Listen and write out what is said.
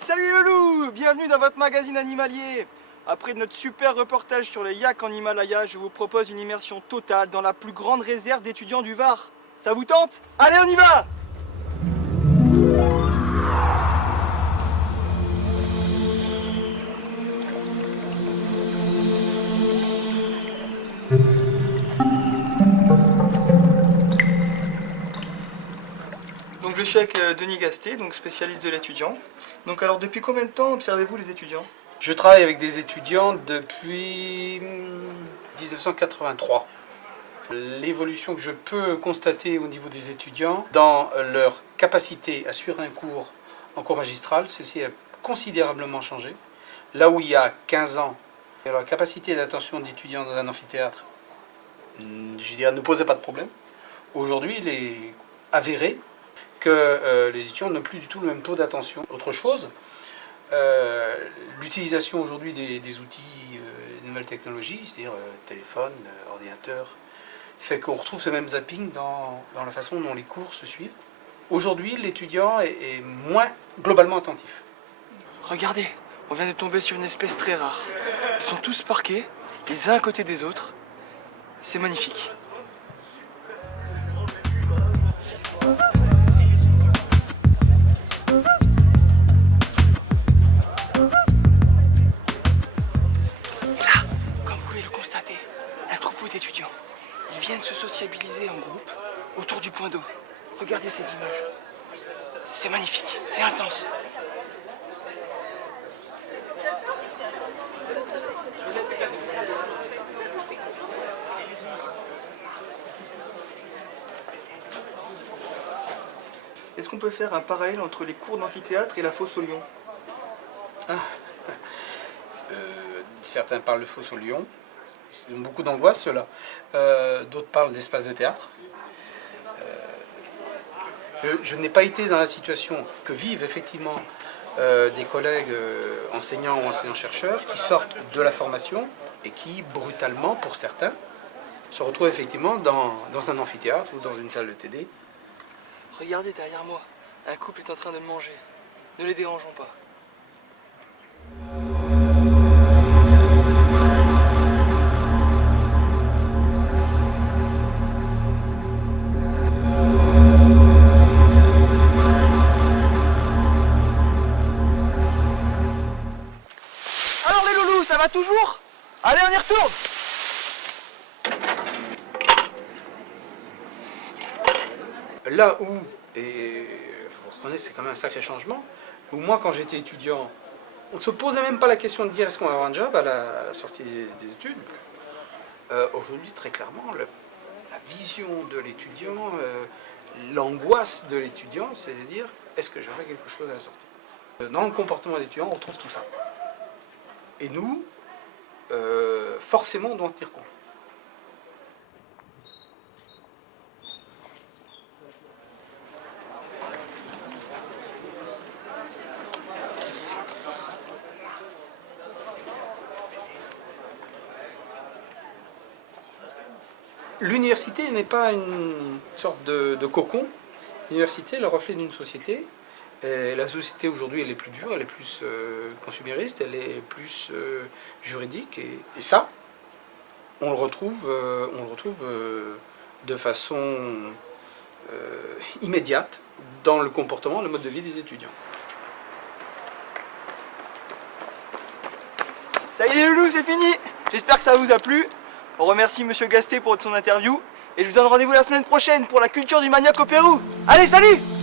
Salut le loup, bienvenue dans votre magazine animalier. Après notre super reportage sur les yaks en Himalaya, je vous propose une immersion totale dans la plus grande réserve d'étudiants du Var. Ça vous tente? Allez, on y va! Donc je suis avec Denis Gasté, donc spécialiste de l'étudiant. Donc alors depuis combien de temps observez-vous les étudiants? Je travaille avec des étudiants depuis 1983. L'évolution que je peux constater au niveau des étudiants, dans leur capacité à suivre un cours en cours magistral, celle-ci a considérablement changé. Là où il y a 15 ans, la capacité d'attention d'étudiants dans un amphithéâtre, je dirais, ne posait pas de problème. Aujourd'hui, il est avéré que les étudiants n'ont plus du tout le même taux d'attention. Autre chose, l'utilisation aujourd'hui des outils, des nouvelles technologies, c'est-à-dire téléphone, ordinateur, fait qu'on retrouve ce même zapping dans la façon dont les cours se suivent. Aujourd'hui, l'étudiant est moins globalement attentif. Regardez, on vient de tomber sur une espèce très rare. Ils sont tous parqués, les uns à côté des autres. C'est magnifique. D'étudiants. Ils viennent se sociabiliser en groupe autour du point d'eau. Regardez ces images. C'est magnifique, c'est intense. Est-ce qu'on peut faire un parallèle entre les cours d'amphithéâtre et la fosse aux lions? Certains parlent de fosse aux lions. Ils ont beaucoup d'angoisse, ceux-là. D'autres parlent d'espace de théâtre. Je n'ai pas été dans la situation que vivent effectivement des collègues enseignants ou enseignants-chercheurs qui sortent de la formation et qui, brutalement, pour certains, se retrouvent effectivement dans un amphithéâtre ou dans une salle de TD. Regardez derrière moi, un couple est en train de manger. Ne les dérangeons pas. Ça va toujours? Allez, on y retourne! Là où, et vous reconnaissez, c'est quand même un sacré changement, où moi, quand j'étais étudiant, on ne se posait même pas la question de dire est-ce qu'on va avoir un job à la sortie des études. Aujourd'hui, très clairement, la vision de l'étudiant, l'angoisse de l'étudiant, c'est de dire est-ce que j'aurai quelque chose à la sortie? Dans le comportement d'étudiant, on retrouve tout ça. Et nous, forcément, on doit en tenir compte. L'université n'est pas une sorte de cocon. L'université est le reflet d'une société. Et la société aujourd'hui, elle est plus dure, elle est plus consumériste, elle est plus juridique. Et ça, on le retrouve de façon immédiate dans le comportement, le mode de vie des étudiants. Ça y est les loulous, c'est fini. J'espère que ça vous a plu. On remercie Monsieur Gasté pour son interview. Et je vous donne rendez-vous la semaine prochaine pour la culture du manioc au Pérou. Allez, salut!